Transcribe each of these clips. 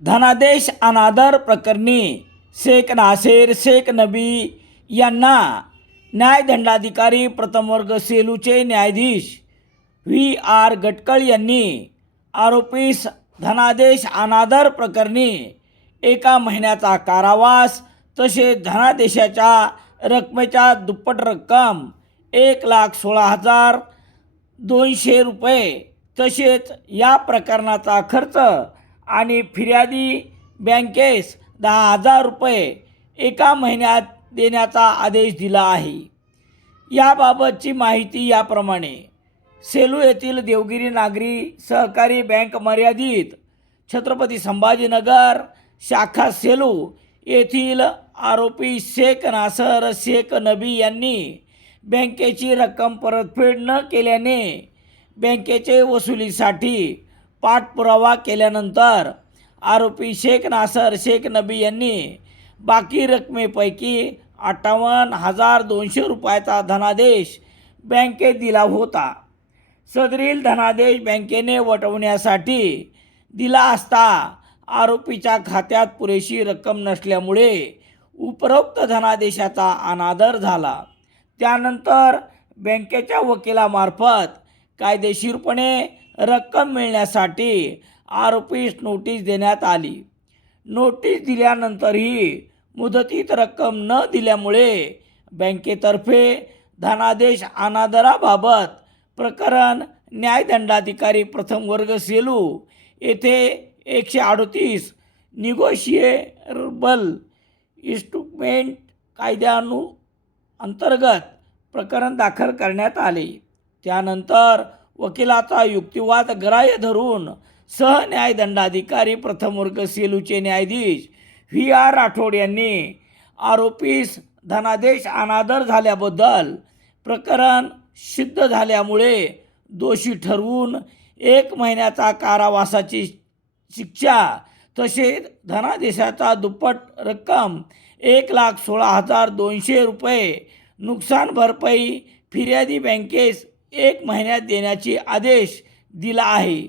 धनादेश अनादर प्रकरणी शेख नासेर शेख नबी यांना न्यायदंडाधिकारी प्रथम वर्ग सेलूचे न्यायाधीश व्ही आर गटकळ यांनी आरोपीस धनादेश अनादर प्रकरणी एका महिन्याचा कारावास तसेच धनादेशाच्या रकमेच्या दुप्पट रक्कम एक लाख सोळा हजार दोनशे रुपये तसेच या प्रकरणाचा खर्च आणि फिर्यादी बँकेस दहा हजार रुपये एका महिन्यात देण्याचा आदेश दिला आहे. याबाबतची माहिती याप्रमाणे सेलू येथील देवगिरी नागरी सहकारी बँक मर्यादित छत्रपती संभाजीनगर शाखा सेलू येथील आरोपी शेख नासर शेख नबी यांनी बँकेची रक्कम परतफेड न केल्याने बँकेचे वसुलीसाठी पाठपुरावा केल्यानंतर आरोपी शेख नासर शेख नबी यांनी बाकी रकमेपैकी अठ्ठावन्न हजार दोनशे रुपयाचा धनादेश बँकेत दिला होता. सदरील धनादेश बँकेने वटवण्यासाठी दिला असता आरोपीच्या खात्यात पुरेशी रक्कम नसल्यामुळे उपरोक्त धनादेशाचा अनादर झाला. त्यानंतर बँकेच्या वकिलामार्फत कायदेशीरपणे रक्कम मिळण्यासाठी आरोपीस नोटीस देण्यात आली. नोटीस दिल्यानंतरही मुदतीत रक्कम न दिल्यामुळे बँकेतर्फे धनादेश अनादराबाबत प्रकरण न्यायदंडाधिकारी प्रथम वर्ग सेलू येथे एकशे अडतीस निगोशिएबल इन्स्ट्रुमेंट कायद्यानु अंतर्गत प्रकरण दाखल करण्यात आले. त्यानंतर वकिलाचा युक्तिवाद ग्राह्य धरून सहन्यायदंडाधिकारी प्रथम वर्ग सेलूचे न्यायाधीश व्ही आर राठोड यांनी आरोपीस धनादेश अनादर झाल्याबद्दल प्रकरण सिद्ध झाल्यामुळे दोषी ठरवून एक महिन्याचा कारावासाची शिक्षा तसेच धनादेशाचा दुप्पट रक्कम एक लाख सोळा हजार दोनशे रुपये नुकसान भरपाई फिर्यादी बँकेस एक महिन्यात देण्याचे आदेश दिला आहे.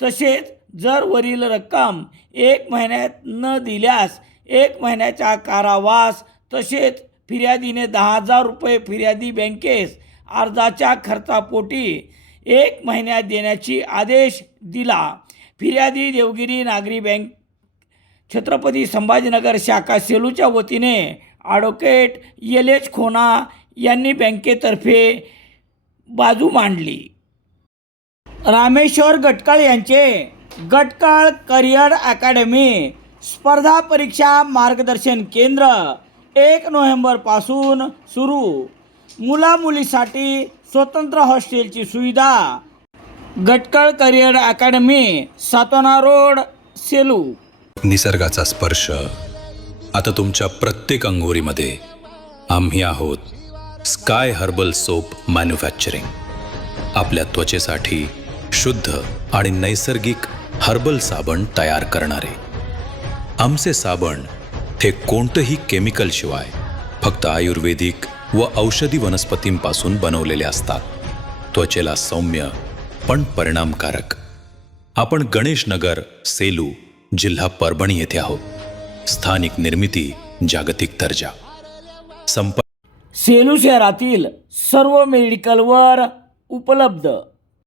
तसेच जर वरील रक्कम एक महिन्यात न दिल्यास एक महिन्याचा कारावास तसेच फिर्यादीने दहा हजार रुपये फिर्यादी बँकेस अर्जाच्या खर्चापोटी एक महिन्यात देण्याची आदेश दिला. फिर्यादी देवगिरी नागरी बँक छत्रपती संभाजीनगर शाखा सेलूच्या वतीने ॲडव्होकेट एल एच खोना यांनी बँकेतर्फे बाजू मांडली. रामेश्वर गटकाळ यांचे गटकाळ करिअर अकॅडमी स्पर्धा परीक्षा मार्गदर्शन केंद्र एक नोव्हेंबरपासून सुरू. मुलामुलीसाठी स्वतंत्र हॉस्टेलची सुविधा. Gatkal career academy Satona road Selu. निसर्गाचा स्पर्श आता तुमच्या प्रत्येक अंगोरीमध्ये. आम्ही आहोत स्काय हर्बल सोप मॅन्युफॅक्चरिंग आपल्या त्वचेसाठी शुद्ध आणि नैसर्गिक हर्बल साबण तयार करणारे. आमचे साबण हे कोणतंही केमिकल शिवाय फक्त आयुर्वेदिक व औषधी वनस्पतींपासून बनवलेले असतात. त्वचेला सौम्य पण परिणामकारक. आपण गणेशनगर सेलू जिल्हा परभणी येथे आहोत. स्थानिक निर्मिती जागतिक दर्जा. संप सेलू शहरातील सर्व मेडिकलवर उपलब्ध.